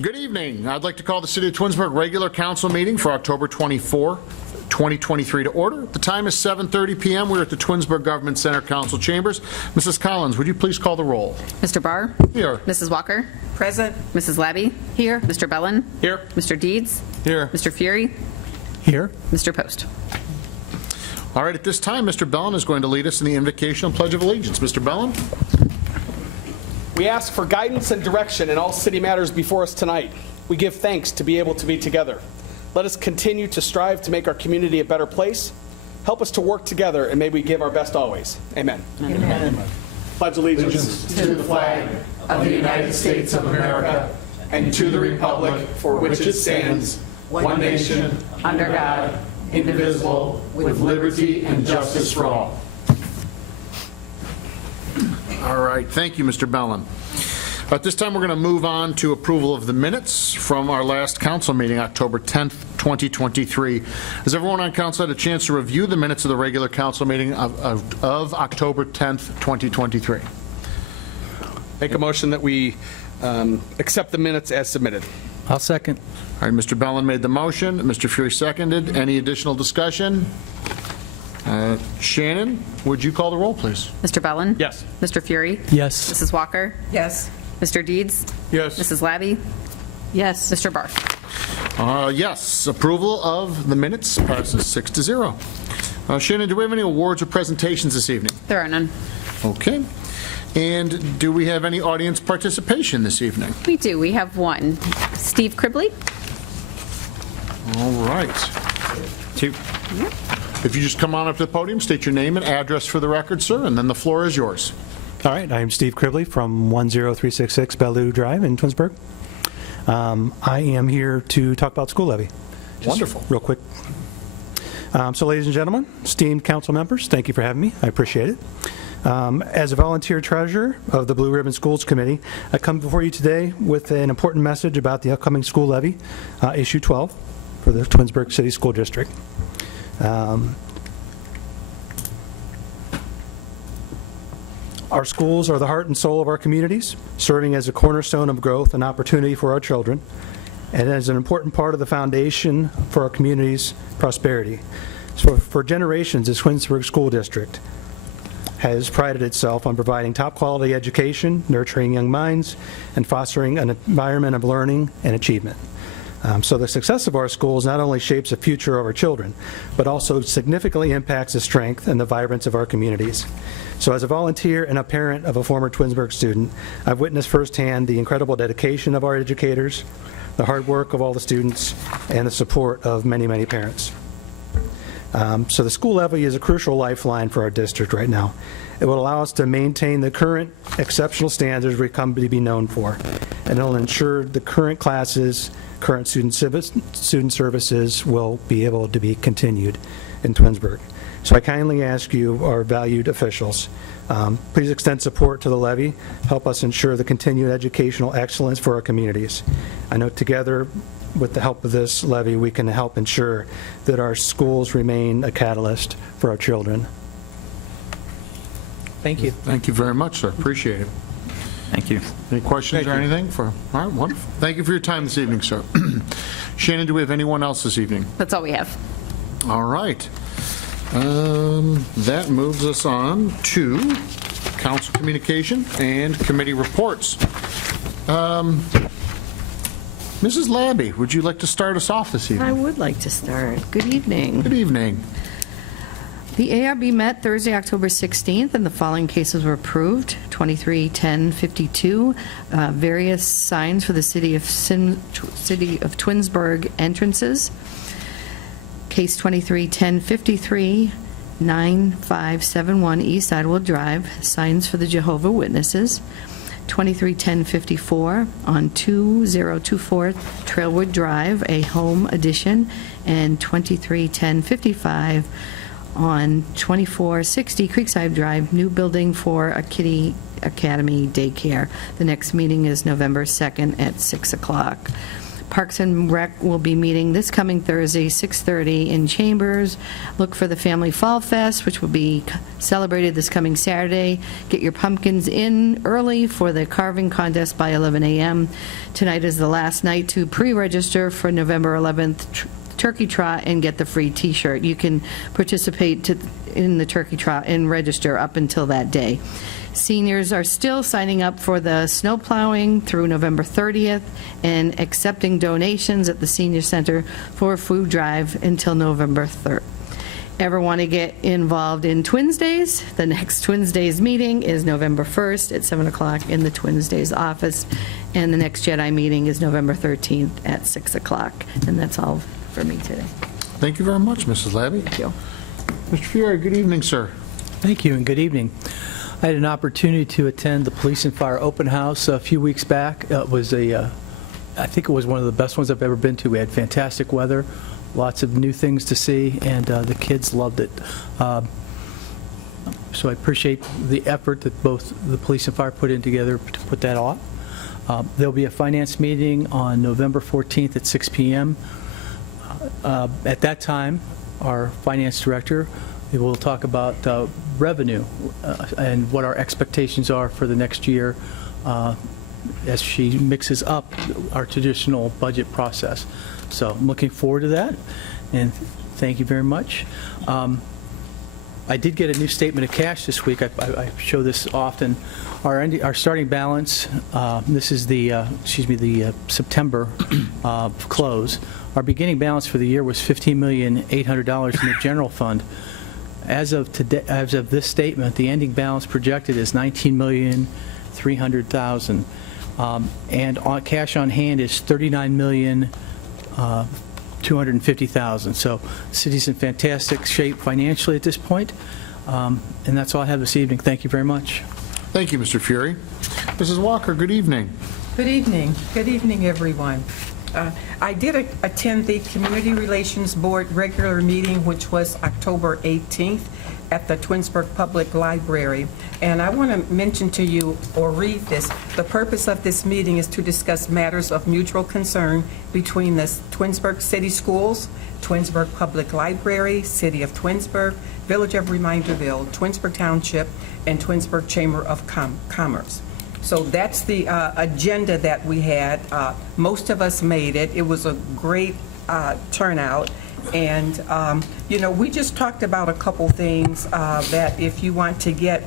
Good evening. I'd like to call the City of Twinsburg regular council meeting for October 24, 2023 to order. The time is 7:30 p.m. We're at the Twinsburg Government Center Council Chambers. Mrs. Collins, would you please call the roll? Mr. Barr? Here. Mrs. Walker? Present. Mrs. Labby? Here. Mr. Bellin? Here. Mr. Deeds? Here. Mr. Fury? Here. Mr. Post? All right, at this time, Mr. Bellin is going to lead us in the invocation and Pledge of Allegiance. Mr. Bellin? We ask for guidance and direction in all city matters before us tonight. We give thanks to be able to be together. Let us continue to strive to make our community a better place. Help us to work together, and may we give our best always. Amen. Amen. Pledge allegiance To the flag of the United States of America and to the republic for which it stands, one nation, under God, indivisible, with liberty and justice for all. All right, thank you, Mr. Bellin. At this time, we're going to move on to approval of the minutes from our last council meeting, October 10th, 2023. Has everyone on council had a chance to review the minutes of the regular council meeting of October 10th, 2023? Make a motion that we accept the minutes as submitted. I'll second. All right, Mr. Bellin made the motion, Mr. Fury seconded. Any additional discussion? Shannon, would you call the roll, please? Mr. Bellin? Yes. Mr. Fury? Yes. Mrs. Walker? Yes. Mr. Deeds? Yes. Mrs. Labby? Yes. Mr. Barr? Yes, approval of the minutes passes 6-0. Shannon, do we have any awards or presentations this evening? There are none. Okay. And do we have any audience participation this evening? We do. We have one. Steve Cribley? All right. Two. If you just come on up to the podium, state your name and address for the record, sir, and then the floor is yours. All right, I'm Steve Cribley from 10366 Bellevue Drive in Twinsburg. I am here to talk about school levy. Just Wonderful. Real quick. So ladies and gentlemen, esteemed council members, thank you for having me. I appreciate it. As a volunteer treasurer of the Blue Ribbon Schools Committee, I come before you today with an important message about the upcoming school levy, issue 12, for the Twinsburg City School District. Our schools are the heart and soul of our communities, serving as a cornerstone of growth and opportunity for our children, and as an important part of the foundation for our community's prosperity. So for generations, the Twinsburg School District has prided itself on providing top-quality education, nurturing young minds, and fostering an environment of learning and achievement. So the success of our schools not only shapes the future of our children, but also significantly impacts the strength and the vibrance of our communities. So as a volunteer and a parent of a former Twinsburg student, I've witnessed firsthand the incredible dedication of our educators, the hard work of all the students, and the support of many, many parents. So the school levy is a crucial lifeline for our district right now. It will allow us to maintain the current exceptional standards we come to be known for, and it will ensure the current classes, current student services will be able to be continued in Twinsburg. So I kindly ask you, our valued officials, please extend support to the levy, help us ensure the continued educational excellence for our communities. I know together, with the help of this levy, we can help ensure that our schools remain a catalyst for our children. Thank you. Thank you very much, sir. Appreciate it. Thank you. Any questions or anything? All right, wonderful. Thank you for your time this evening, sir. Shannon, do we have anyone else this evening? That's all we have. All right. That moves us on to council communication and committee reports. Mrs. Labby, would you like to start us off this evening? I would like to start. Good evening. Good evening. The ARB met Thursday, October 16th, and the following cases were approved. 231052, various signs for the City of Twinsburg entrances. Case 231053, 9571 East Idlewood Drive, signs for the Jehovah Witnesses. 231054 on 2024 Trailwood Drive, a home addition, and 231055 on 2460 Creekside Drive, new building for a Kiddie Academy daycare. The next meeting is November 2nd at 6 o'clock. Parks and Rec will be meeting this coming Thursday, 6:30 in Chambers. Look for the Family Fall Fest, which will be celebrated this coming Saturday. Get your pumpkins in early for the carving contest by 11 a.m. Tonight is the last night to pre-register for November 11th Turkey Trot and get the free T-shirt. You can participate in the Turkey Trot and register up until that day. Seniors are still signing up for the snow plowing through November 30th and accepting donations at the Senior Center for a food drive until November 3rd. Ever want to get involved in Twins Days? The next Twins Days meeting is November 1st at 7 o'clock in the Twins Days office, and the next Jedi meeting is November 13th at 6 o'clock. And that's all for me today. Thank you very much, Mrs. Labby. Thank you. Mr. Fiore, good evening, sir. Thank you and good evening. I had an opportunity to attend the Police and Fire Open House a few weeks back. It was I think it was one of the best ones I've ever been to. We had fantastic weather, lots of new things to see, and the kids loved it. So I appreciate the effort that both the police and fire put in together to put that on. There'll be a finance meeting on November 14th at 6 p.m. At that time, our finance director will talk about revenue and what our expectations are for the next year as she mixes up our traditional budget process. So I'm looking forward to that, and thank you very much. I did get a new statement of cash this week. I show this often. Our starting balance, this is the September close. Our beginning balance for the year was $15,800,000 in the general fund. As of today, as of this statement, the ending balance projected is $19,300,000, and cash on hand is $39,250,000. So the city's in fantastic shape financially at this point, and that's all I have this evening. Thank you very much. Thank you, Mr. Fury. Mrs. Walker, good evening. Good evening. Good evening, everyone. I did attend the Community Relations Board regular meeting, which was October 18th at the Twinsburg Public Library. And I want to mention to you, or read this, the purpose of this meeting is to discuss matters of mutual concern between the Twinsburg City Schools, Twinsburg Public Library, City of Twinsburg, Village of Reminderville, Twinsburg Township, and Twinsburg Chamber of Commerce. So that's the agenda that we had. Most of us made it. It was a great turnout. And, we just talked about a couple things that if you want to get,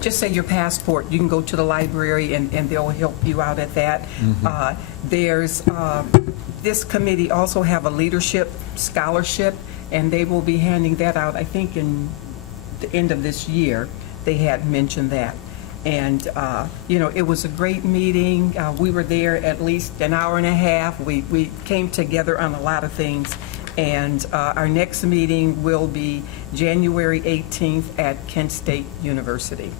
just say your passport, you can go to the library and they'll help you out at that. There's, this committee also have a leadership scholarship, and they will be handing that out, I think, in the end of this year. They had mentioned that. And, it was a great meeting. We were there at least an hour and a half. We came together on a lot of things. And our next meeting will be January 18th at Kent State University.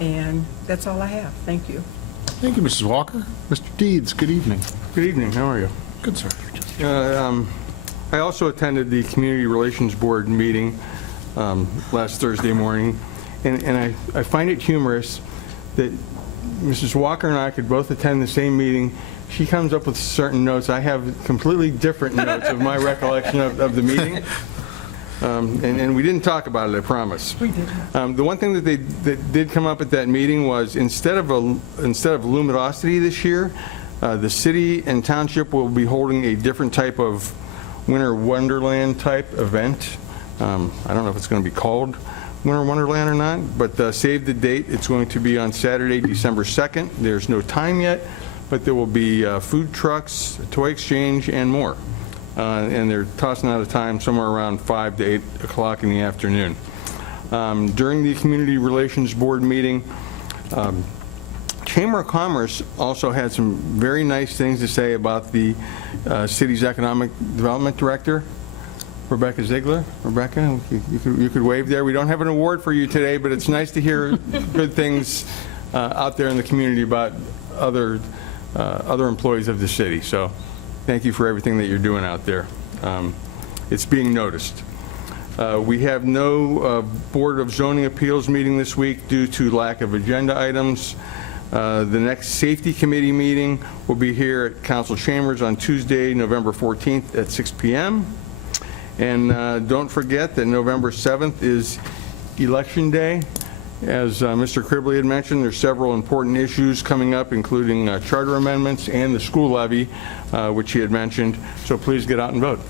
And that's all I have. Thank you. Thank you, Mrs. Walker. Mr. Deeds, good evening. Good evening, how are you? Good, sir. I also attended the Community Relations Board meeting last Thursday morning, and I find it humorous that Mrs. Walker and I could both attend the same meeting. She comes up with certain notes. I have completely different notes of my recollection of the meeting. And we didn't talk about it, I promise. We didn't. The one thing that did come up at that meeting was instead of Luminosity this year, the city and township will be holding a different type of Winter Wonderland type event. I don't know if it's going to be called Winter Wonderland or not, but save the date. It's going to be on Saturday, December 2nd. There's no time yet, but there will be food trucks, a toy exchange, and more. And they're tossing out a time somewhere around 5 to 8 o'clock in the afternoon. During the Community Relations Board meeting, Chamber of Commerce also had some very nice things to say about the city's Economic Development Director, Rebecca Ziegler. Rebecca, you could wave there. We don't have an award for you today, but it's nice to hear good things out there in the community about other employees of the city. So thank you for everything that you're doing out there. It's being noticed. We have no Board of Zoning Appeals meeting this week due to lack of agenda items. The next Safety Committee meeting will be here at Council Chambers on Tuesday, November 14th at 6 p.m. And don't forget that November 7th is Election Day. As Mr. Cribley had mentioned, there's several important issues coming up, including charter amendments and the school levy, which he had mentioned. So please get out and vote.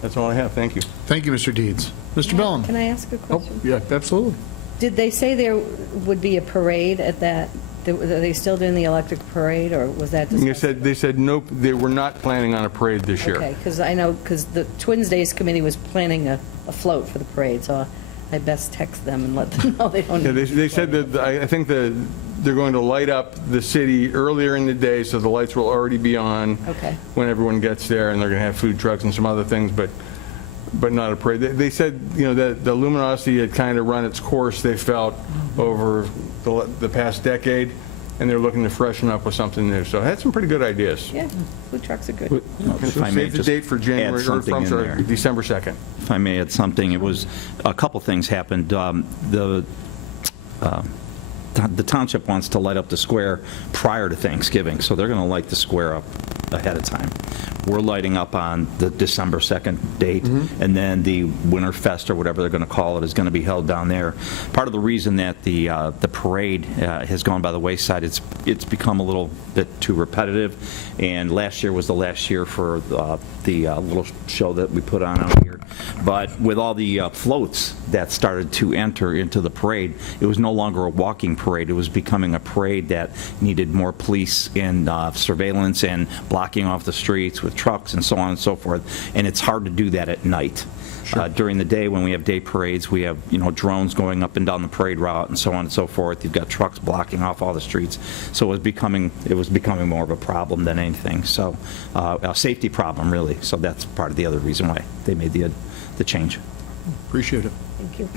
That's all I have. Thank you. Thank you, Mr. Deeds. Mr. Bellin? Can I ask a Oh, question? yeah, absolutely. Did they say there would be a parade at that? Are they still doing the electric parade, or was that discussed? They said nope, they were not planning on a parade this year. Okay, because I know, because the Twins Days Committee was planning a float for the parade, so I best text them and let them know they don't Yeah, need they said that, I think that they're going to light up the city earlier in the day, so the lights will already be on Okay. when everyone gets there, and they're going to have food trucks and some other things, but not a parade. They said, that the luminosity had kind of run its course, they felt, over the past decade, and they're looking to freshen up with something new. So I had some pretty good ideas. Yeah, food trucks are good. If I may Save the just date for January, add or something from, in sorry, there. December 2nd. If I may add something, it was, a couple things happened. The township wants to light up the square prior to Thanksgiving, so they're going to light the square up ahead of time. We're lighting up on the December 2nd date, and then the Winter Fest, or whatever they're going to call it, is going to be held down there. Part of the reason that the parade has gone by the wayside, it's become a little bit too repetitive, and last year was the last year for the little show that we put on out here. But with all the floats that started to enter into the parade, it was no longer a walking parade. It was becoming a parade that needed more police and surveillance and blocking off the streets with trucks and so on and so forth. And it's hard to do that at night. During the day, when we have day parades, we have drones going up and down the parade route and so on and so forth. You've got trucks blocking off all the streets. So it was becoming more of a problem than anything. So a safety problem, really. So that's part of the other reason why they made the change. Appreciate it. Thank you.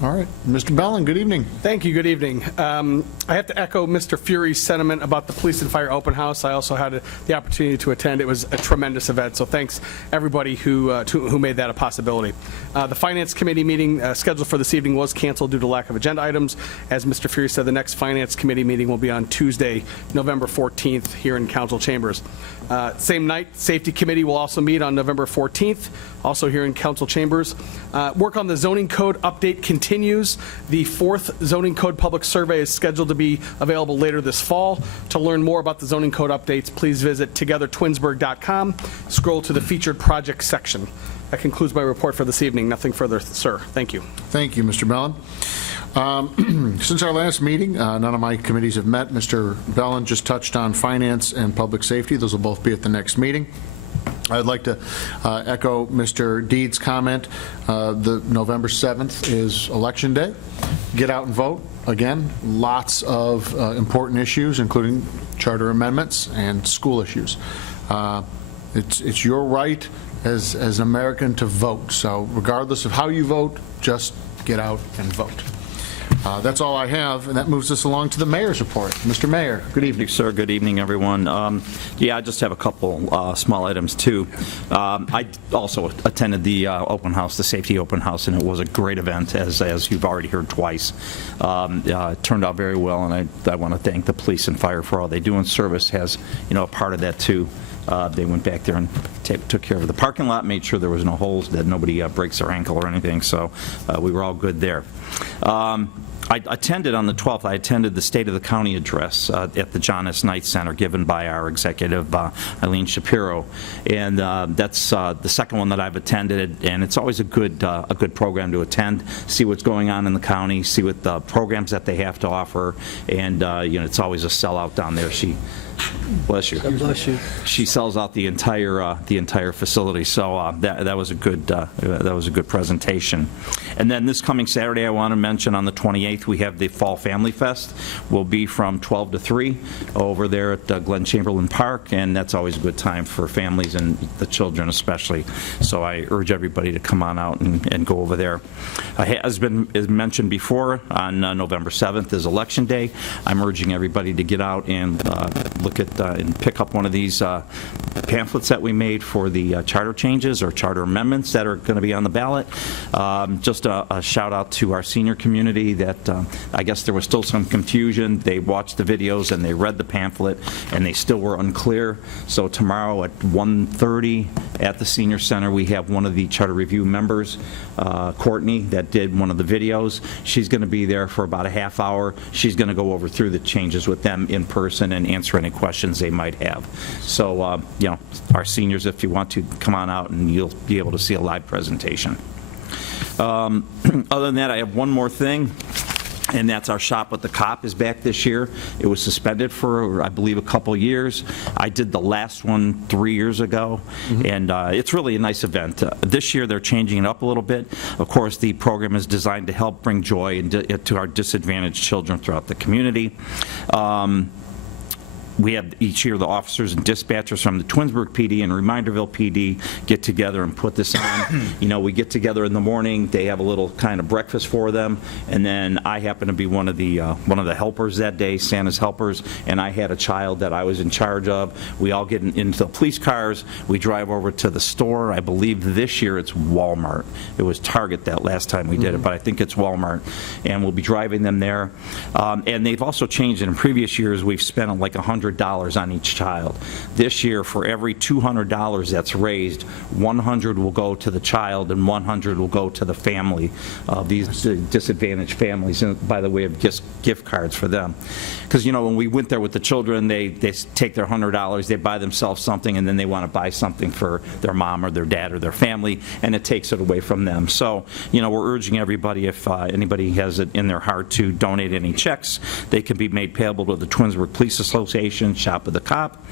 All right. Mr. Bellin, good evening. Thank you. Good evening. I have to echo Mr. Fury's sentiment about the Police and Fire Open House. I also had the opportunity to attend. It was a tremendous event, so thanks everybody who made that a possibility. The Finance Committee meeting scheduled for this evening was canceled due to lack of agenda items. As Mr. Fury said, the next Finance Committee meeting will be on Tuesday, November 14th, here in Council Chambers. Same night, Safety Committee will also meet on November 14th, also here in Council Chambers. Work on the zoning code update continues. The 4th zoning code public survey is scheduled to be available later this fall. To learn more about the zoning code updates, please visit togethertwinsburg.com. Scroll to the featured project section. That concludes my report for this evening. Nothing further, sir. Thank you. Thank you, Mr. Bellin. Since our last meeting, none of my committees have met. Mr. Bellin just touched on finance and public safety. Those will both be at the next meeting. I'd like to echo Mr. Deeds' comment. The November 7th is Election Day. Get out and vote. Again, lots of important issues, including charter amendments and school issues. It's your right as an American to vote. So regardless of how you vote, just get out and vote. That's all I have, and that moves us along to the mayor's report. Mr. Mayor, good evening. Sir, good evening, everyone. I just have a couple small items, too. I also attended the open house, the safety open house, and it was a great event, as you've already heard twice. It turned out very well, and I want to thank the police and fire for all they do in service as, a part of that, too. They went back there and took care of the parking lot, made sure there was no holes, that nobody breaks their ankle or anything, so we were all good there. I attended on the 12th, I attended the State of the County address at the John S. Knight Center given by our executive, Eileen Shapiro. And that's the second one that I've attended, and it's always a good program to attend, see what's going on in the county, see what the programs that they have to offer, and it's always a sellout down there. Bless you. Bless you. She sells out the entire facility. So that was a good presentation. And then this coming Saturday, I want to mention on the 28th, we have the Fall Family Fest. We'll be from 12 to 3 over there at Glen Chamberlain Park, and that's always a good time for families and the children especially. So I urge everybody to come on out and go over there. As mentioned before, on November 7th is Election Day. I'm urging everybody to get out and look at and pick up one of these pamphlets that we made for the charter changes or charter amendments that are going to be on the ballot. Just a shout out to our senior community that I guess there was still some confusion. They watched the videos and they read the pamphlet and they still were unclear. So tomorrow at 1:30 at the senior center, we have one of the charter review members, Courtney, that did one of the videos. She's going to be there for about a half hour. She's going to go over through the changes with them in person and answer any questions they might have. So, our seniors, if you want to, come on out and you'll be able to see a live presentation. Other than that, I have one more thing, and that's our Shop with the Cop is back this year. It was suspended for, I believe, a couple years. I did the last one 3 years ago, and it's really a nice event. This year, they're changing it up a little bit. Of course, the program is designed to help bring joy to our disadvantaged children throughout the community. We have each year the officers and dispatchers from the Twinsburg PD and Reminderville PD get together and put this on. We get together in the morning. They have a little kind of breakfast for them, and then I happen to be one of the helpers that day, Santa's helpers, and I had a child that I was in charge of. We all get into the police cars. We drive over to the store. I believe this year it's Walmart. It was Target that last time we did it, but I think it's Walmart, and we'll be driving them there. And they've also changed it. In previous years, we've spent like $100 on each child. This year, for every $200 that's raised, $100 will go to the child and $100 will go to the family of these disadvantaged families, and by the way of gift cards for them. Because, when we went there with the children, they take their $100, they buy themselves something, and then they want to buy something for their mom or their dad or their family, and it takes it away from them. So, we're urging everybody, if anybody has it in their heart to donate any checks, they can be made payable to the Twinsburg Police Association, Shop of the Cop.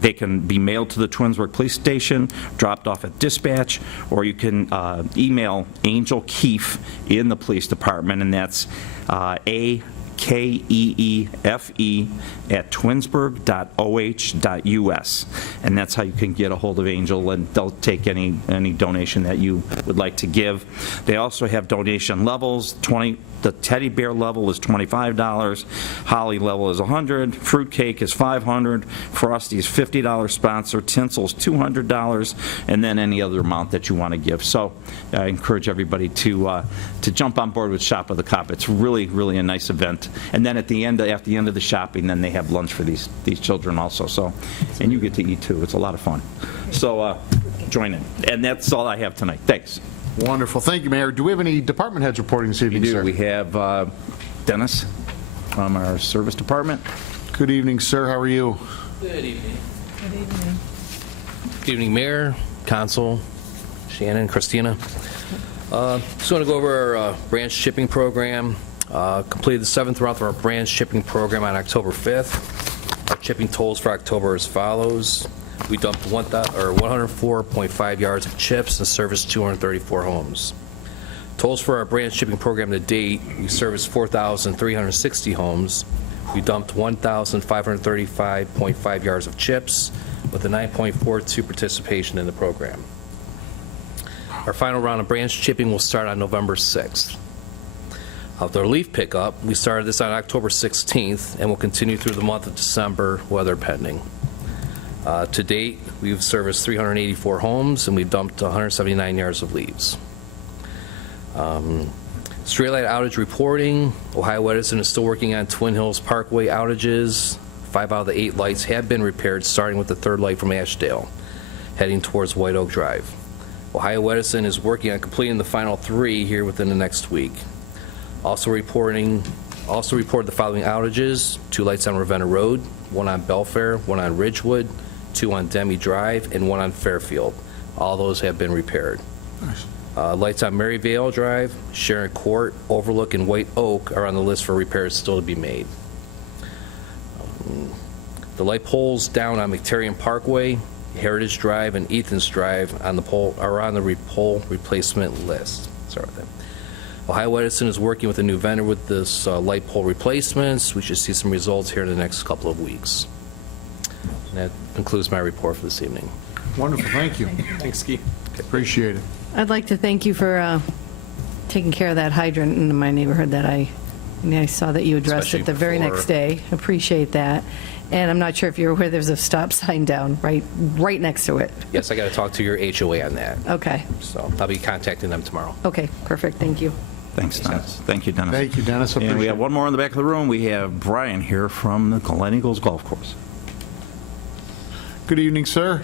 They can be mailed to the Twinsburg Police Station, dropped off at dispatch, or you can email Angel Keefe in the police department, and that's akeefe@twinsburg.oh.us, and that's how you can get a hold of Angel, and they'll take any donation that you would like to give. They also have donation levels. The teddy bear level is $25, holly level is $100, fruitcake is $500, Frosty is $50 sponsor, tinsel is $200, and then any other amount that you want to give. So I encourage everybody to jump on board with Shop of the Cop. It's really, really a nice event. And then at the end of the shopping, then they have lunch for these children also. So, and you get to eat too. It's a lot of fun. So join in. And that's all I have tonight. Thanks. Wonderful. Thank you, Mayor. Do we have any department heads reporting this evening, sir? We have Dennis from our service department. Good evening, sir. How are you? Good evening. Good evening. Good evening, Mayor, Council, Shannon, Christina. Just want to go over our branch shipping program. Completed the 7th round of our branch shipping program on October 5th. Our shipping totals for October are as follows. We dumped 104.5 yards of chips and serviced 234 homes. Totals for our branch shipping program to date, we serviced 4,360 homes. We dumped 1,535.5 yards of chips with a 9.42 participation in the program. Our final round of branch shipping will start on November 6th. With our leaf pickup, we started this on October 16th and will continue through the month of December, weather pending. To date, we've serviced 384 homes and we've dumped 179 yards of leaves. Street light outage reporting. Ohio Edison is still working on Twin Hills Parkway outages. 5 out of the 8 lights have been repaired, starting with the 3rd light from Ashdale, heading towards White Oak Drive. Ohio Edison is working on completing the final 3 here within the next week. Also reported the following outages: 2 lights on Ravenna Road, 1 on Belfair, 1 on Ridgewood, 2 on Demi Drive, and 1 on Fairfield. All those have been repaired. Nice. Lights on Maryvale Drive, Sharon Court, Overlook, and White Oak are on the list for repairs still to be made. The light poles down on McTerrian Parkway, Heritage Drive, and Ethans Drive on the pole are on the pole replacement list. Sorry about that. Ohio Edison is working with a new vendor with this light pole replacements. We should see some results here in the next couple of weeks. And that concludes my report for this evening. Wonderful. Thank you. Thanks, Ski. Appreciate it. I'd like to thank you for taking care of that hydrant in my neighborhood that I saw that you addressed Especially it the very before- next day. Appreciate that. And I'm not sure if you're aware, there's a stop sign down right next to it. Yes, I got to talk to your HOA on that. Okay, So I'll be contacting them tomorrow. okay, perfect, thank you. Thanks, Dennis. Thank you, Dennis. Thank you, Dennis. And we Appreciate have it. one more in the back of the room. We have Brian here from the Glen Eagles Golf Course. Good evening, sir.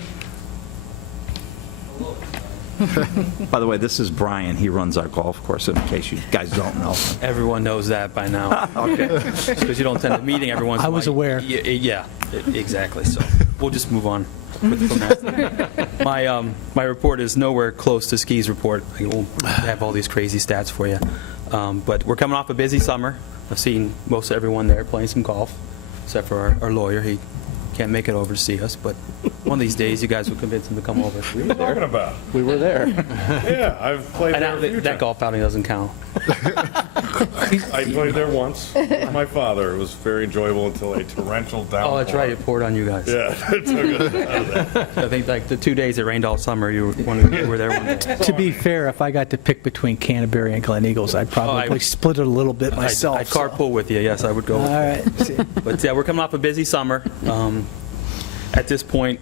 By the way, this is Brian. He runs our golf course, in case you guys don't know. Everyone knows that by now. Okay. Because you don't attend the meeting, everyone's I was aware. Yeah, exactly. So we'll just move on from that. My report is nowhere close to Ski's report. I won't have all these crazy stats for you. But we're coming off a busy summer. I've seen most everyone there playing some golf, except for our lawyer. He can't make it over to see us, but one of these days you guys will convince him to come over. What are you talking about? We were there. Yeah, I've played And there a few that times. golf outing doesn't count. I played there once with my father. It was very enjoyable until a torrential downpour. Oh, that's right, it poured on you guys. Yeah, it took us out of there. I think like the 2 days it rained all summer, you were there one day. To be fair, if I got to pick between Canterbury and Glen Eagles, I'd probably split it a little bit myself. I'd carpool with you, yes, I would go. All right. But yeah, we're coming off a busy summer. At this point,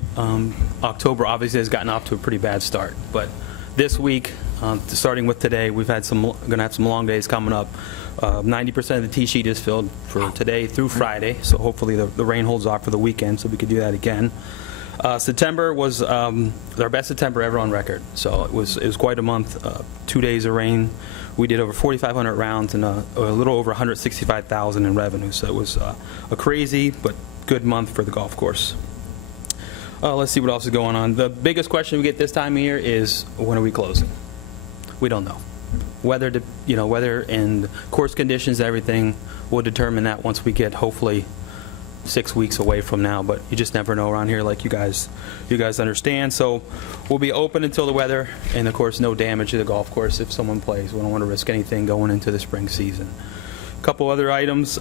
October obviously has gotten off to a pretty bad start. But this week, starting with today, we've had going to have some long days coming up. 90% of the tee sheet is filled for today through Friday, so hopefully the rain holds off for the weekend, so we could do that again. September was our best September ever on record, so it was quite a month. 2 days of rain. We did over 4,500 rounds and a little over 165,000 in revenue, so it was a crazy but good month for the golf course. Let's see what else is going on. The biggest question we get this time of year is, when are we closing? We don't know. Weather and course conditions, everything will determine that once we get hopefully 6 weeks away from now. But you just never know around here, like you guys understand. So we'll be open until the weather, and of course, no damage to the golf course if someone plays. We don't want to risk anything going into the spring season. A couple other items.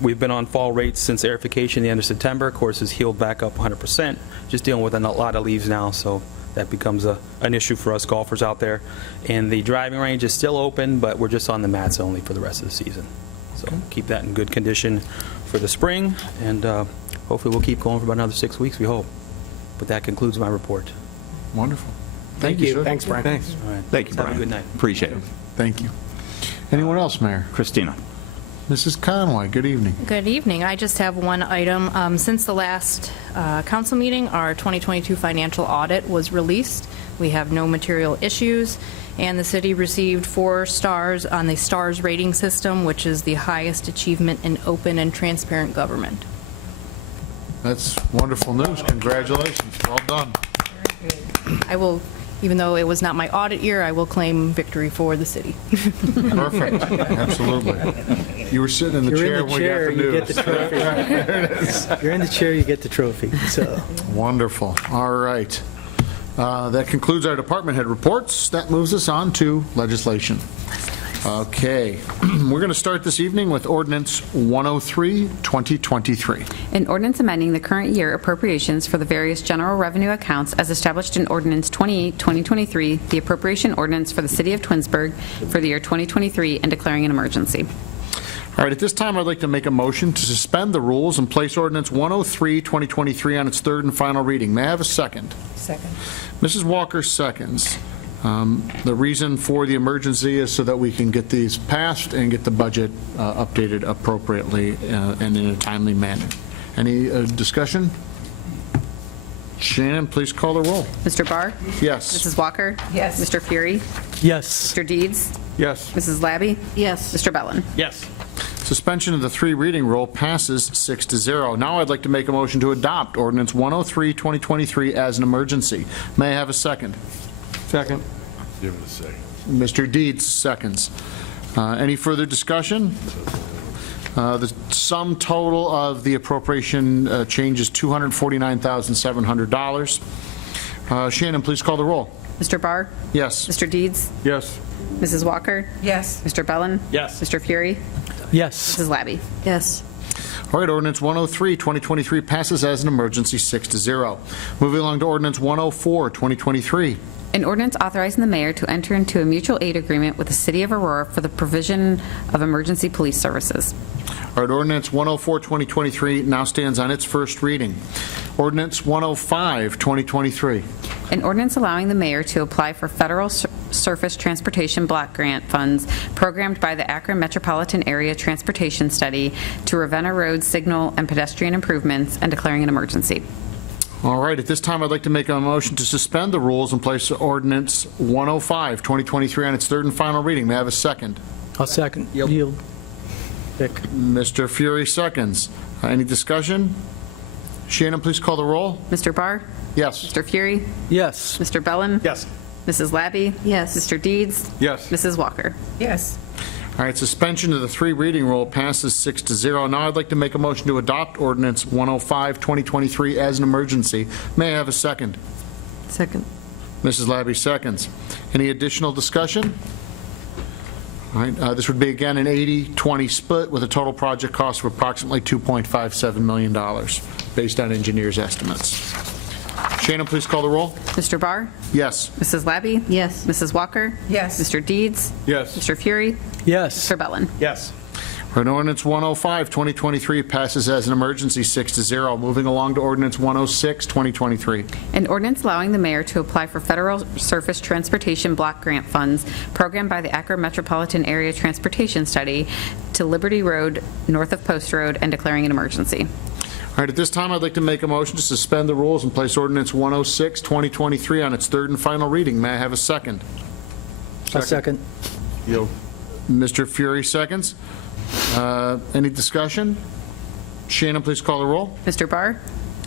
We've been on fall rates since airification the end of September. Course has healed back up 100%. Just dealing with a lot of leaves now, so that becomes an issue for us golfers out there. And the driving range is still open, but we're just on the mats only for the rest of the season. So keep that in good condition for the spring, and hopefully we'll keep going for about another 6 weeks, we hope. But that concludes my report. Wonderful. Thank you, sir. Thanks, Brian. Thanks. All right. Thank you, Have Brian. a good night. Appreciate it. Thank you. Anyone else, Mayor? Christina. Mrs. Conway, good evening. Good evening. I just have one item. Since the last council meeting, our 2022 financial audit was released. We have no material issues, and the city received 4 stars on the STARS rating system, which is the highest achievement in open and transparent government. That's wonderful news. Congratulations. Well done. I will, even though it was not my audit year, I will claim victory for the city. Perfect. Absolutely. You were sitting in the chair when we got the you news. get the trophy. You're in the chair, you get the trophy. So. Wonderful. All right. That concludes our department head reports. That moves us on to legislation. Okay. We're going to start this evening with Ordinance 103, 2023. An ordinance amending the current year appropriations for the various general revenue accounts as established in Ordinance 28, 2023, the appropriation ordinance for the city of Twinsburg for the year 2023, and declaring an emergency. All right, at this time, I'd like to make a motion to suspend the rules and place Ordinance 103, 2023 on its third and final reading. May I have a second? Second. Mrs. Walker seconds. The reason for the emergency is so that we can get these passed and get the budget updated appropriately and in a timely manner. Any discussion? Shannon, please call the roll. Mr. Barr? Yes. Mrs. Walker? Yes. Mr. Fury? Yes. Mr. Deeds? Yes. Mrs. Labby? Yes. Mr. Bellin? Yes. Suspension of the 3 reading rule passes 6-0. Now I'd like to make a motion to adopt Ordinance 103, 2023 as an emergency. May I have a second? Second. Give it a second. Mr. Deeds seconds. Any further discussion? The sum total of the appropriation change is $249,700. Shannon, please call the roll. Mr. Barr? Yes. Mr. Deeds? Yes. Mrs. Walker? Yes. Mr. Bellin? Yes. Mr. Fury? Yes. Mrs. Labby? Yes. All right, Ordinance 103, 2023 passes as an emergency 6-0. Moving along to Ordinance 104, 2023. An ordinance authorizing the mayor to enter into a mutual aid agreement with the city of Aurora for the provision of emergency police services. All All right, ordinance 104, 2023 now stands on its first reading. Ordinance 105, 2023. An ordinance allowing the mayor to apply for federal surface transportation block grant funds programmed by the Akron Metropolitan Area Transportation Study to Ravenna Road signal and pedestrian improvements and declaring an emergency. All right, at this time, I'd like to make a motion to suspend the rules and place ordinance 105, 2023 on its third and final reading. May I have a second? I'll second. Yield. Vic. Mr. Fury seconds. Any discussion? Shannon, please call the roll. Mr. Barr? Yes. Mr. Fury? Yes. Mr. Bellin? Yes. Mrs. Labby? Yes. Mr. Deeds? Yes. Mrs. Walker? Yes. All right, suspension of the 3 reading rule passes 6-0. Now I'd like to make a motion to adopt ordinance 105, 2023 as an emergency. May I have a second? Second. Mrs. Labby seconds. Any additional discussion? All right, this would be again an 80-20 split with a total project cost of approximately $2.57 million based on engineers' estimates. Shannon, please call the roll. Mr. Barr? Yes. Mrs. Labby? Yes. Mrs. Walker? Yes. Mr. Deeds? Yes. Mr. Fury? Yes. Mr. Bellin? Yes. All right, ordinance 105, 2023 passes as an emergency 6-0. Moving along to ordinance 106, 2023. An ordinance allowing the mayor to apply for federal surface transportation block grant funds programmed by the Akron Metropolitan Area Transportation Study to Liberty Road, north of Post Road, and declaring an emergency. All right, at this time, I'd like to make a motion to suspend the rules and place ordinance 106, 2023 on its third and final reading. May I have a second? I'll second. Yield. Mr. Fury seconds. Any discussion? Shannon, please call the roll. Mr. Barr?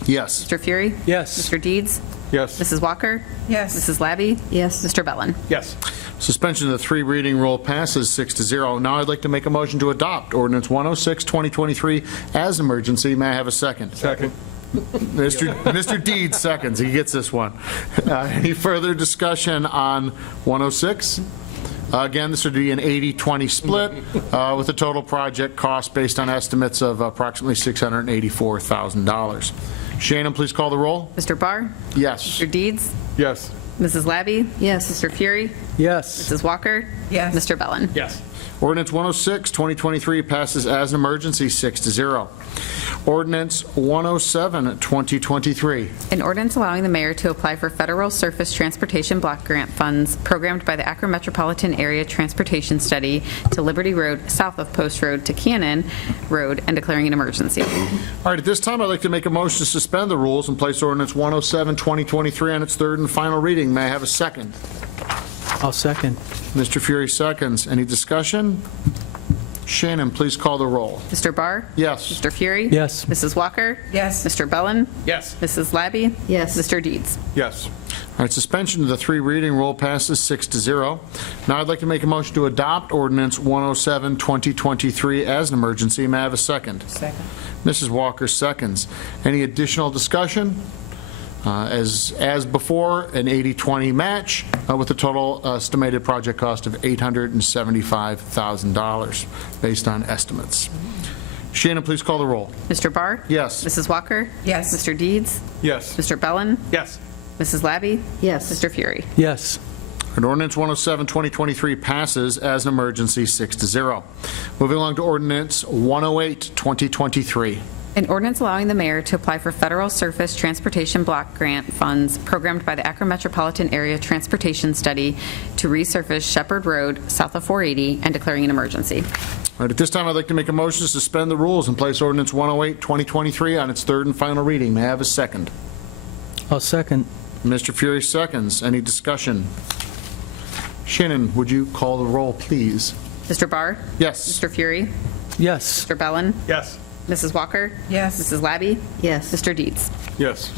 Yes. Mr. Fury? Yes. Mr. Deeds? Yes. Mrs. Walker? Yes. Mrs. Labby? Yes. Mr. Bellin? Yes. Suspension of the 3 reading rule passes 6-0. Now I'd like to make a motion to adopt ordinance 106, 2023 as an emergency. May I have a second? Second. Mr. Deeds seconds. He gets this one. Any further discussion on 106? Again, this would be an 80-20 split with a total project cost based on estimates of approximately $684,000. Shannon, please call the roll. Mr. Barr? Yes. Mr. Deeds? Yes. Mrs. Labby? Yes. Mr. Fury? Yes. Mrs. Walker? Yes. Mr. Bellin? Yes. Ordinance 106, 2023 passes as an emergency 6-0. Ordinance 107, 2023. An ordinance allowing the mayor to apply for federal surface transportation block grant funds programmed by the Akron Metropolitan Area Transportation Study to Liberty Road, south of Post Road to Cannon Road, and declaring an emergency. All right, at this time, I'd like to make a motion to suspend the rules and place ordinance 107, 2023 on its third and final reading. May I have a second? I'll second. Mr. Fury seconds. Any discussion? Shannon, please call the roll. Mr. Barr? Yes. Mr. Fury? Yes. Mrs. Walker? Yes. Mr. Bellin? Yes. Mrs. Labby? Yes. Mr. Deeds? Yes. All right, suspension of the 3 reading rule passes 6-0. Now I'd like to make a motion to adopt ordinance 107, 2023 as an emergency. May I have a second? Second. Mrs. Walker seconds. Any additional discussion? As before, an 80-20 match with a total estimated project cost of $875,000 based on estimates. Shannon, please call the roll. Mr. Barr? Yes. Mrs. Walker? Yes. Mr. Deeds? Yes. Mr. Bellin? Yes. Mrs. Labby? Yes. Mr. Fury? Yes. And ordinance 107, 2023 passes as an emergency 6-0. Moving along to ordinance 108, 2023. An ordinance allowing the mayor to apply for federal surface transportation block grant funds programmed by the Akron Metropolitan Area Transportation Study to resurface Shepherd Road, south of 480, and declaring an emergency. All right, at this time, I'd like to make a motion to suspend the rules and place ordinance 108, 2023 on its third and final reading. May I have a second? I'll second. Mr. Fury seconds. Any discussion? Shannon, would you call the roll, please? Mr. Barr? Yes. Mr. Fury? Yes. Mr. Bellin? Yes. Mrs. Walker? Yes. Mrs. Labby? Yes. Mr. Deeds? Yes.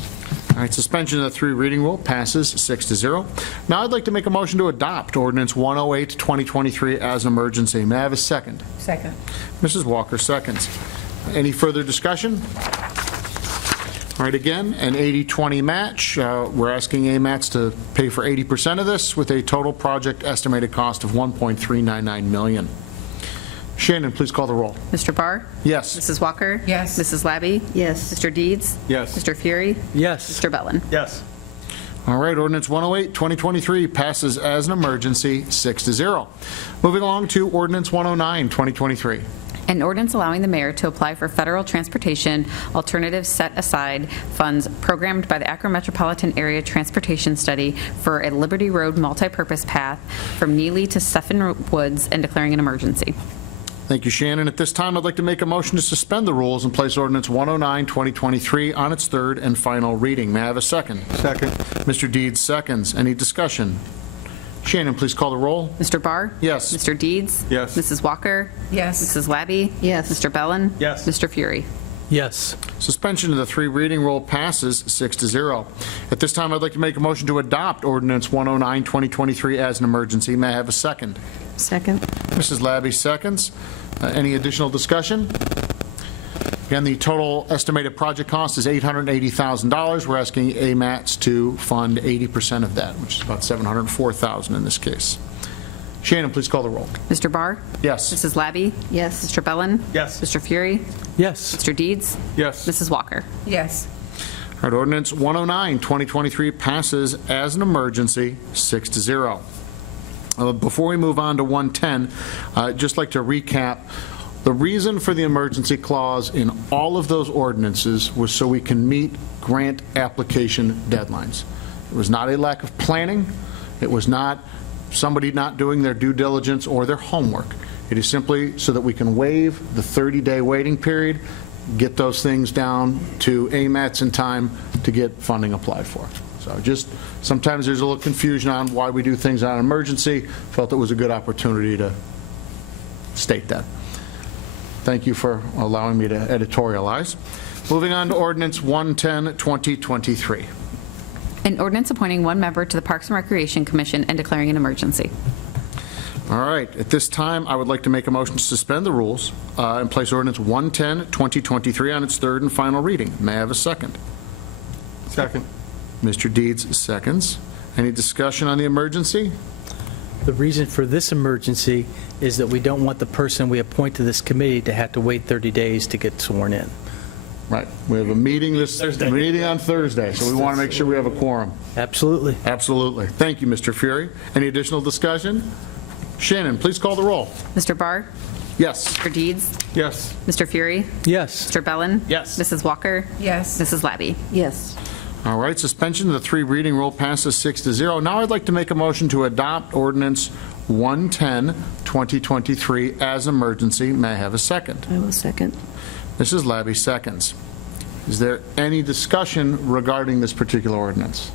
All right, suspension of the 3 reading rule passes 6-0. Now I'd like to make a motion to adopt ordinance 108, 2023 as an emergency. May I have a second? Second. Mrs. Walker seconds. Any further discussion? All right, again, an 80-20 match. We're asking AMATs to pay for 80% of this with a total project estimated cost of $1.399 million. Shannon, please call the roll. Mr. Barr? Yes. Mrs. Walker? Yes. Mrs. Labby? Yes. Mr. Deeds? Yes. Mr. Fury? Yes. Mr. Bellin? Yes. All right, ordinance 108, 2023 passes as an emergency 6-0. Moving along to ordinance 109, 2023. An ordinance allowing the mayor to apply for federal transportation alternative set-aside funds programmed by the Akron Metropolitan Area Transportation Study for a Liberty Road multipurpose path from Neely to Stephen Woods and declaring an emergency. Thank you, Shannon. At this time, I'd like to make a motion to suspend the rules and place ordinance 109, 2023 on its third and final reading. May I have a second? Second. Mr. Deeds seconds. Any discussion? Shannon, please call the roll. Mr. Barr? Yes. Mr. Deeds? Yes. Mrs. Walker? Yes. Mrs. Labby? Yes. Mr. Bellin? Yes. Mr. Fury? Yes. Suspension of the three reading rule passes 6-0. At this time, I'd like to make a motion to adopt ordinance 109, 2023 as an emergency. May I have a second? Second. Mrs. Labby seconds. Any additional discussion? Again, the total estimated project cost is $880,000. We're asking AMATS to fund 80% of that, which is about $704,000 in this case. Shannon, please call the roll. Mr. Barr? Yes. Mrs. Labby? Yes. Mr. Bellin? Yes. Mr. Fury? Yes. Mr. Deeds? Yes. Mrs. Walker? Yes. All right, ordinance 109, 2023 passes as an emergency, 6-0. Before we move on to 110, I'd just like to recap. The reason for the emergency clause in all of those ordinances was so we can meet grant application deadlines. It was not a lack of planning. It was not somebody not doing their due diligence or their homework. It is simply so that we can waive the 30-day waiting period, get those things down to AMATs in time to get funding applied for. So just sometimes there's a little confusion on why we do things on emergency. Felt it was a good opportunity to state that. Thank you for allowing me to editorialize. Moving on to ordinance 110, 2023. An ordinance appointing one member to the Parks and Recreation Commission and declaring an emergency. All right, at this time, I would like to make a motion to suspend the rules and place ordinance 110, 2023 on its third and final reading. May I have a second? Second. Mr. Deeds seconds. Any discussion on the emergency? The reason for this emergency is that we don't want the person we appoint to this committee to have to wait 30 days to get sworn in. Right, we have a meeting on Thursday, so we want to make sure we have a quorum. Absolutely. Absolutely. Thank you, Mr. Fury. Any additional discussion? Shannon, please call the roll. Mr. Barr? Yes. Mr. Deeds? Yes. Mr. Fury? Yes. Mr. Bellin? Yes. Mrs. Walker? Yes. Mrs. Labby? Yes. All right, suspension of the three reading rule passes 6-0. Now I'd like to make a motion to adopt ordinance 110, 2023 as emergency. May I have a second? I will second. Mrs. Labby seconds. Is there any discussion regarding this particular ordinance?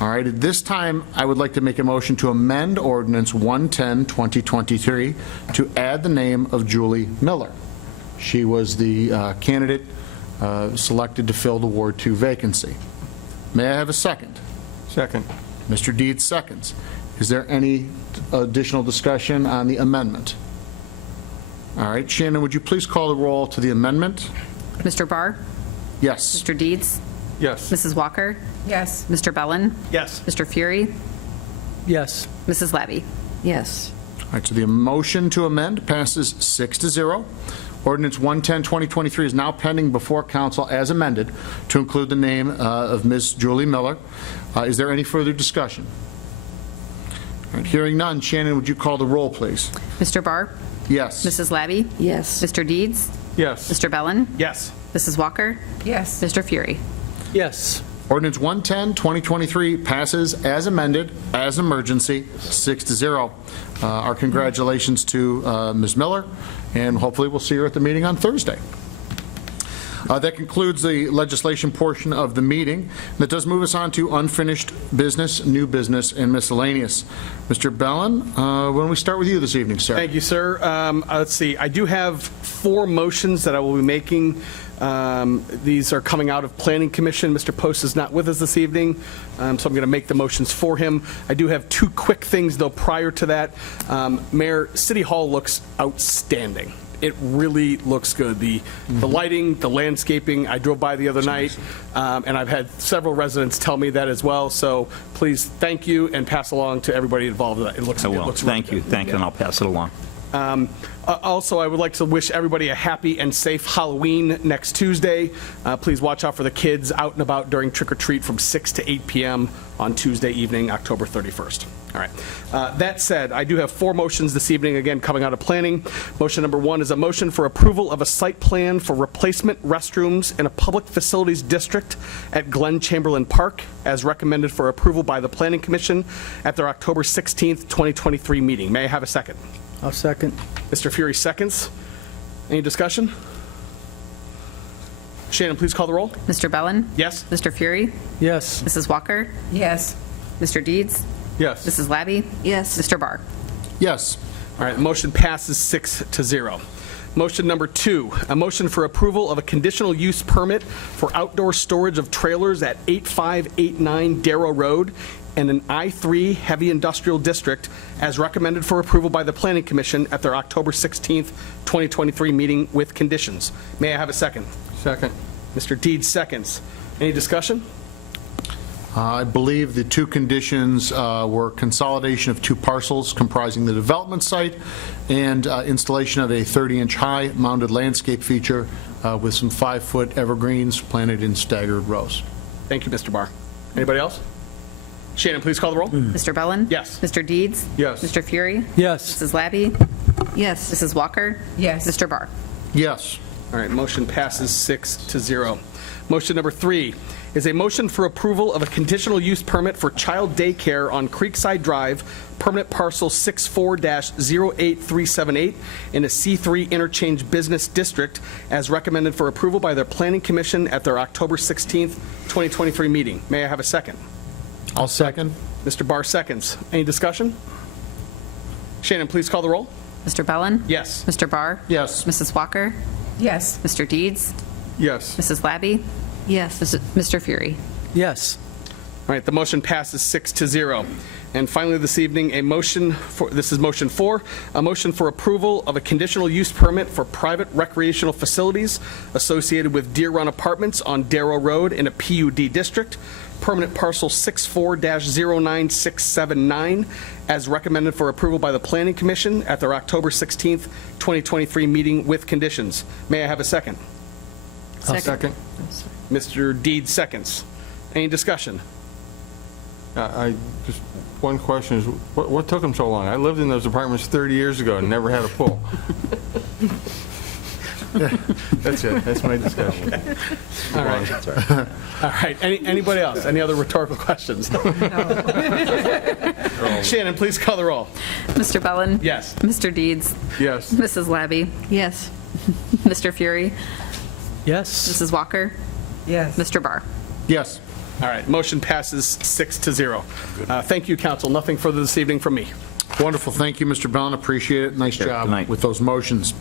All right, at this time, I would like to make a motion to amend ordinance 110, 2023 to add the name of Julie Miller. She was the candidate selected to fill the Ward 2 vacancy. May I have a second? Second. Mr. Deeds seconds. Is there any additional discussion on the amendment? All right, Shannon, would you please call the roll to the amendment? Mr. Barr? Yes. Mr. Deeds? Yes. Mrs. Walker? Yes. Mr. Bellin? Yes. Mr. Fury? Yes. Mrs. Labby? Yes. All right, so the motion to amend passes 6-0. Ordinance 110, 2023 is now pending before council as amended to include the name of Ms. Julie Miller. Is there any further discussion? All right, hearing none, Shannon, would you call the roll, please? Mr. Barr? Yes. Mrs. Labby? Yes. Mr. Deeds? Yes. Mr. Bellin? Yes. Mrs. Walker? Yes. Mr. Fury? Yes. Ordinance 110, 2023 passes as amended, as emergency, 6-0. Our congratulations to Ms. Miller, and hopefully we'll see her at the meeting on Thursday. That concludes the legislation portion of the meeting. That does move us on to unfinished business, new business, and miscellaneous. Mr. Bellin, why don't we start with you this evening, sir? Thank you, sir. Let's see. I do have 4 motions that I will be making. These are coming out of Planning Commission. Mr. Post is not with us this evening, so I'm going to make the motions for him. I do have 2 quick things, though, prior to that. Mayor, City Hall looks outstanding. It really looks good. The lighting, the landscaping, I drove by the other night, and I've had several residents tell me that as well. So please thank you and pass along to everybody involved in that. It looks I good. will. It looks Thank really you. good. Thank you, and I'll pass it along. Also, I would like to wish everybody a happy and safe Halloween next Tuesday. Please watch out for the kids out and about during trick or treat from 6 to 8 p.m. on Tuesday evening, October 31st. All right. That said, I do have 4 motions this evening, again, coming out of planning. Motion number 1 is a motion for approval of a site plan for replacement restrooms in a public facilities district at Glen Chamberlain Park, as recommended for approval by the Planning Commission at their October 16th, 2023 meeting. May I have a second? I'll second. Mr. Fury seconds. Any discussion? Shannon, please call the roll. Mr. Bellin? Yes? Mr. Fury? Yes. Mrs. Walker? Yes. Mr. Deeds? Yes. Mrs. Labby? Yes. Mr. Barr? Yes. All right, the motion passes 6-0. Motion number 2, a motion for approval of a conditional use permit for outdoor storage of trailers at 8589 Darrow Road and an I-3 heavy industrial district, as recommended for approval by the Planning Commission at their October 16th, 2023 meeting with conditions. May I have a second? Second. Mr. Deeds seconds. Any discussion? I believe the 2 conditions were consolidation of 2 parcels comprising the development site and installation of a 30-inch high mounted landscape feature with some 5-foot evergreens planted in staggered rows. Thank you, Mr. Barr. Anybody else? Shannon, please call the roll. Mr. Bellin? Yes. Mr. Deeds? Yes. Mr. Fury? Yes. Mrs. Labby? Yes. Mrs. Walker? Yes. Mr. Barr? Yes. All right, motion passes 6-0. Motion number 3 is a motion for approval of a conditional use permit for child daycare on Creekside Drive, permanent parcel 64-08378 in a C3 interchange business district, as recommended for approval by the Planning Commission at their October 16th, 2023 meeting. May I have a second? I'll second. Mr. Barr seconds. Any discussion? Shannon, please call the roll. Mr. Bellin? Yes. Mr. Barr? Yes. Mrs. Walker? Yes. Mr. Deeds? Yes. Mrs. Labby? Yes. Mr. Fury? Yes. All right, the motion passes 6-0. And finally this evening, this is motion 4, a motion for approval of a conditional use permit for private recreational facilities associated with Deer Run Apartments on Darrow Road in a PUD district, permanent parcel 64-09679, as recommended for approval by the Planning Commission at their October 16th, 2023 meeting with conditions. May I have a second? Second. Mr. Deeds seconds. Any discussion? Just one question is, what took them so long? I lived in those apartments 30 years ago and never had a pool. That's it. That's my discussion. All right. All right. Anybody else? Any other rhetorical questions? Shannon, please call the roll. Mr. Bellin? Yes. Mr. Deeds? Yes. Mrs. Labby? Yes. Mr. Fury? Yes. Mrs. Walker? Yes. Mr. Barr? Yes. All right. Motion passes 6-0. Thank you, council. Nothing further this evening from me. Wonderful. Thank you, Mr. Bellin. Appreciate it. Nice Good job night. with those motions.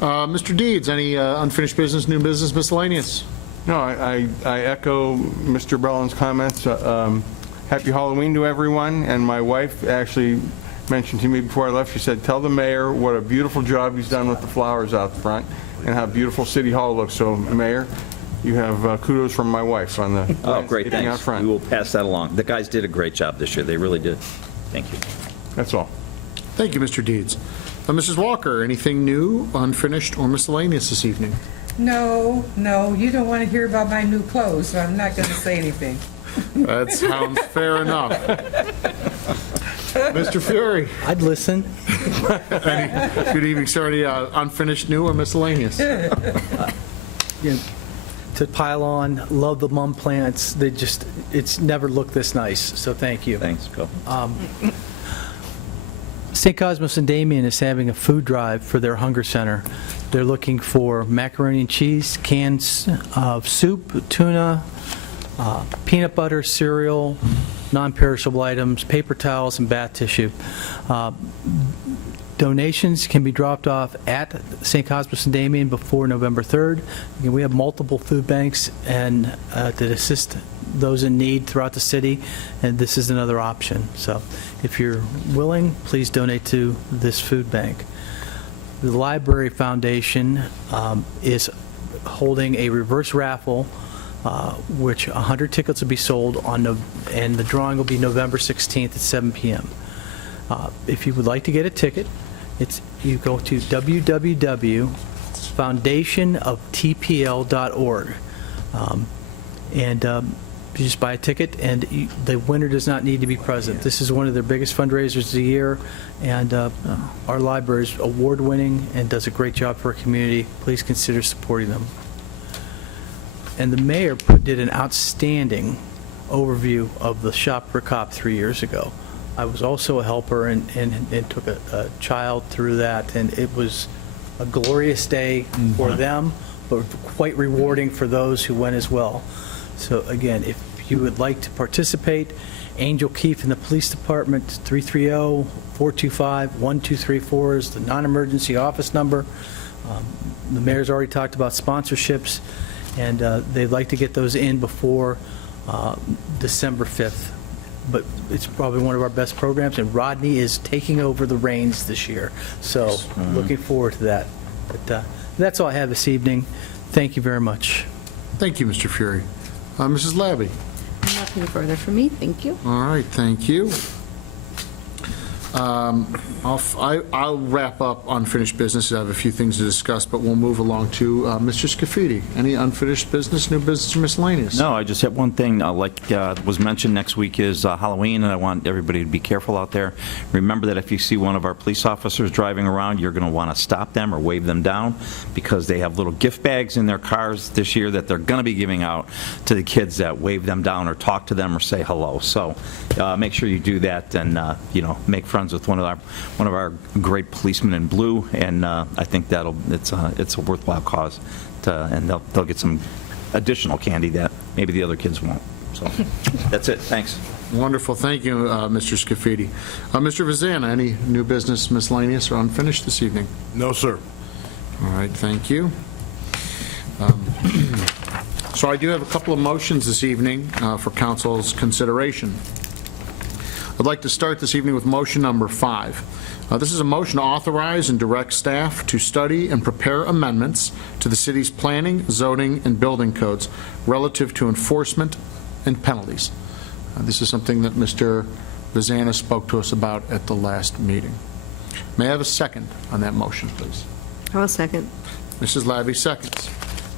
Mr. Deeds, any unfinished business, new business, miscellaneous? No, I echo Mr. Bellin's comments. Happy Halloween to everyone. And my wife actually mentioned to me before I left, she said, tell the mayor what a beautiful job he's done with the flowers out front and how beautiful City Hall looks. So, Mayor, you have kudos from my wife on the Oh, great, landscaping out thanks. front. We will pass that along. The guys did a great job this year. They really did. Thank you. That's all. Thank you, Mr. Deeds. Mrs. Walker, anything new, unfinished, or miscellaneous this evening? No, you don't want to hear about my new clothes, so I'm not going to say anything. That sounds fair enough. Mr. Fury, I'd listen. good evening, sir. Any unfinished, new, or miscellaneous? You know, to pile on, love the mum plants. It's never looked this nice, so thank you. Thanks, Bill. St. Cosmos and Damien is having a food drive for their hunger center. They're looking for macaroni and cheese, cans of soup, tuna, peanut butter, cereal, non-perishable items, paper towels, and bath tissue. Donations can be dropped off at St. Cosmos and Damien before November 3rd. Again, we have multiple food banks and that assist those in need throughout the city, and this is another option. So if you're willing, please donate to this food bank. The Library Foundation is holding a reverse raffle, which 100 tickets will be sold and the drawing will be November 16th at 7 p.m. If you would like to get a ticket, you go to www.foundationoftpl.org. You just buy a ticket, and the winner does not need to be present. This is one of their biggest fundraisers of the year, and our library is award-winning and does a great job for our community. Please consider supporting them. And the mayor did an outstanding overview of the Shop for Cop 3 years ago. I was also a helper and took a child through that, and it was a glorious day for them, but quite rewarding for those who went as well. So again, if you would like to participate, Angel Keefe in the Police Department, 330-425-1234 is the non-emergency office number. The mayor's already talked about sponsorships, and they'd like to get those in before December 5th. But it's probably one of our best programs, and Rodney is taking over the reins this year. So looking forward to that. But that's all I have this evening. Thank you very much. Thank you, Mr. Fury. Mrs. Labby? Nothing further for me, thank you. All right, thank you. I'll wrap up unfinished business. I have a few things to discuss, but we'll move along to Mr. Scafidi. Any unfinished business, new business, or miscellaneous? No, I just have one thing. Like was mentioned, next week is Halloween, and I want everybody to be careful out there. Remember that if you see one of our police officers driving around, you're going to want to stop them or wave them down, because they have little gift bags in their cars this year that they're going to be giving out to the kids that wave them down or talk to them or say hello. So make sure you do that, and make friends with one of our great policemen in blue, and I think it's a worthwhile cause, and they'll get some additional candy that maybe the other kids won't. So that's it. Thanks. Wonderful. Thank you, Mr. Scafidi. Mr. Vazana, any new business, miscellaneous, or unfinished this evening? No, sir. All right, thank you. So I do have a couple of motions this evening for council's consideration. I'd like to start this evening with motion number 5. This is a motion to authorize and direct staff to study and prepare amendments to the city's planning, zoning, and building codes relative to enforcement and penalties. This is something that Mr. Vazana spoke to us about at the last meeting. May I have a second on that motion, please? I'll second. Mrs. Labby seconds.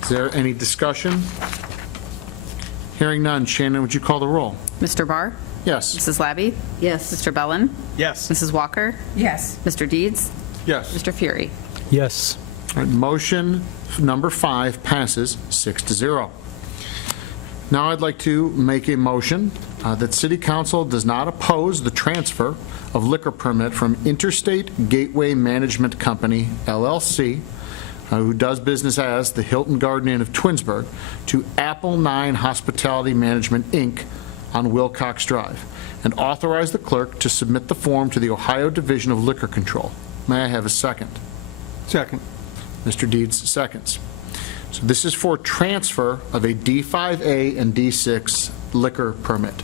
Is there any discussion? Hearing none. Shannon, would you call the roll? Mr. Barr? Yes. Mrs. Labby? Yes. Mr. Bellin? Yes. Mrs. Walker? Yes. Mr. Deeds? Yes. Mr. Fury? Yes. All right, motion number 5 passes 6-0. Now I'd like to make a motion that City Council does not oppose the transfer of liquor permit from Interstate Gateway Management Company, LLC, who does business as the Hilton Garden Inn of Twinsburg, to Apple 9 Hospitality Management, Inc., on Wilcox Drive, and authorize the clerk to submit the form to the Ohio Division of Liquor Control. May I have a second? Second. Mr. Deeds seconds. So this is for transfer of a D5A and D6 liquor permit.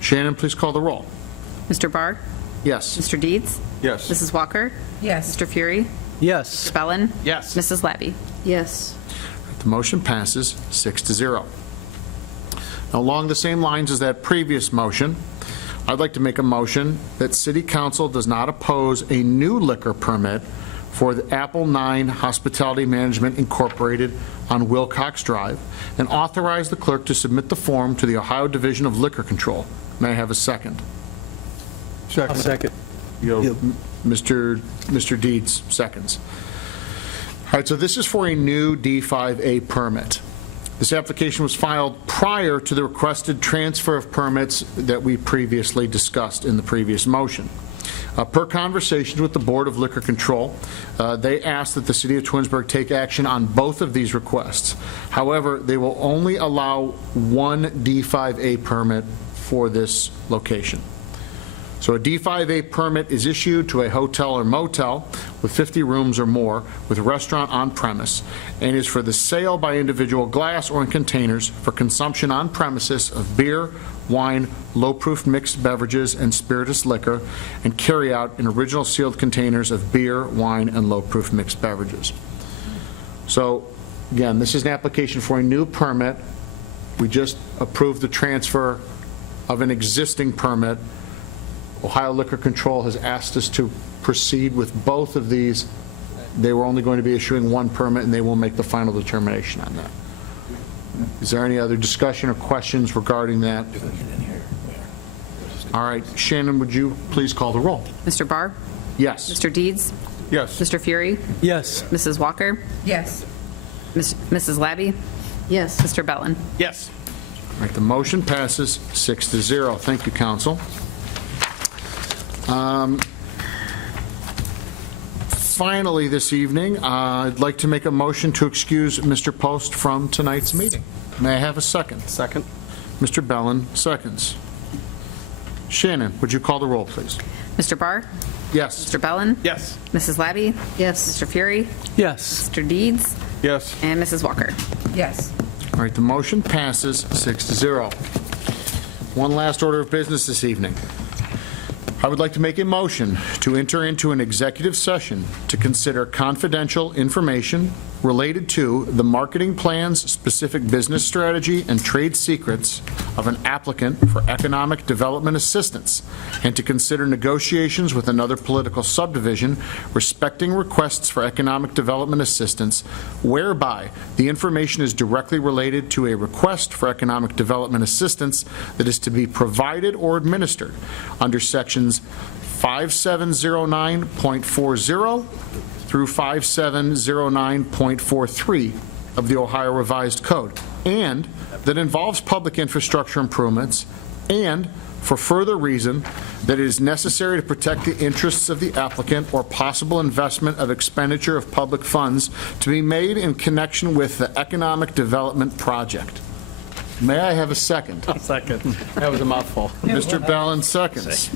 Shannon, please call the roll. Mr. Barr? Yes. Mr. Deeds? Yes. Mrs. Walker? Yes. Mr. Fury? Yes. Mr. Bellin? Yes. Mrs. Labby? Yes. The motion passes 6-0. Now, along the same lines as that previous motion, I'd like to make a motion that City Council does not oppose a new liquor permit for the Apple 9 Hospitality Management Incorporated on Wilcox Drive, and authorize the clerk to submit the form to the Ohio Division of Liquor Control. May I have a second? I'll second. Mr. Deeds seconds. All right, so this is for a new D5A permit. This application was filed prior to the requested transfer of permits that we previously discussed in the previous motion. Per conversations with the Board of Liquor Control, they asked that the City of Twinsburg take action on both of these requests. However, they will only allow one D5A permit for this location. So a D5A permit is issued to a hotel or motel with 50 rooms or more with a restaurant on premise, and is for the sale by individual glass or in containers for consumption on premises of beer, wine, low-proof mixed beverages, and spirituous liquor, and carry out in original sealed containers of beer, wine, and low-proof mixed beverages. So again, this is an application for a new permit. We just approved the transfer of an existing permit. Ohio Liquor Control has asked us to proceed with both of these. They were only going to be issuing one permit, and they will make the final determination on that. Is there any other discussion or questions regarding that? All right, Shannon, would you please call the roll? Mr. Barr? Yes. Mr. Deeds? Yes. Mr. Fury? Yes. Mrs. Walker? Yes. Mrs. Labby? Yes. Mr. Bellin? Yes. All right, the motion passes 6-0. Thank you, council. Finally, this evening, I'd like to make a motion to excuse Mr. Post from tonight's meeting. May I have a second? Second. Mr. Bellin, seconds. Shannon, would you call the roll, please? Mr. Barr? Yes. Mr. Bellin? Yes. Mrs. Labby? Yes. Mr. Fury? Yes. Mr. Deeds? Yes. And Mrs. Walker? Yes. All right, the motion passes 6-0. One last order of business this evening. I would like to make a motion to enter into an executive session to consider confidential information related to the marketing plans, specific business strategy, and trade secrets of an applicant for economic development assistance, and to consider negotiations with another political subdivision respecting requests for economic development assistance, whereby the information is directly related to a request for economic development assistance that is to be provided or administered under sections 5709.40 through 5709.43 of the Ohio Revised Code, and that involves public infrastructure improvements, and for further reason that it is necessary to protect the interests of the applicant or possible investment of expenditure of public funds to be made in connection with the economic development project. May I have a second? Second. That was a mouthful. Mr. Bellin, seconds.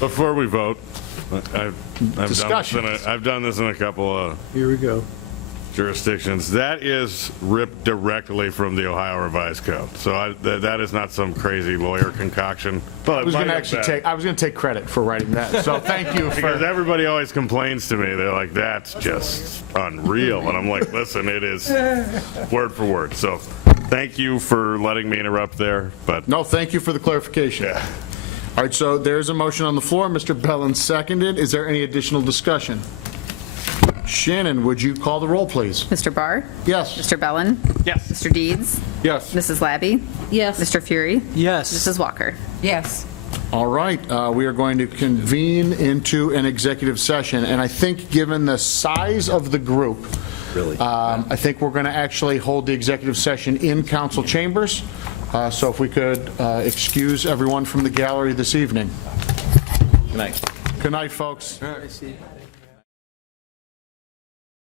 Before we vote, Discussion. I've done this in a couple of Here we go. jurisdictions. That is ripped directly from the Ohio Revised Code. So that is not some crazy lawyer concoction. Well, I was going to take credit for writing that, so thank you Because for... everybody always complains to me. They're like, that's just unreal. And I'm like, listen, it is word for word. So thank you for letting me interrupt there. But No, thank you for the clarification. yeah. All right, so there's a motion on the floor. Mr. Bellin seconded. Is there any additional discussion? Shannon, would you call the roll, please? Mr. Barr? Yes. Mr. Bellin? Yes. Mr. Deeds? Yes. Mrs. Labby? Yes. Mr. Fury? Yes. Mrs. Walker? Yes. All right, we are going to convene into an executive session, and I think given the size of the group, I think we're going to actually hold the executive session in council chambers. So if we could excuse everyone from the gallery this evening. Good night. Good night, folks.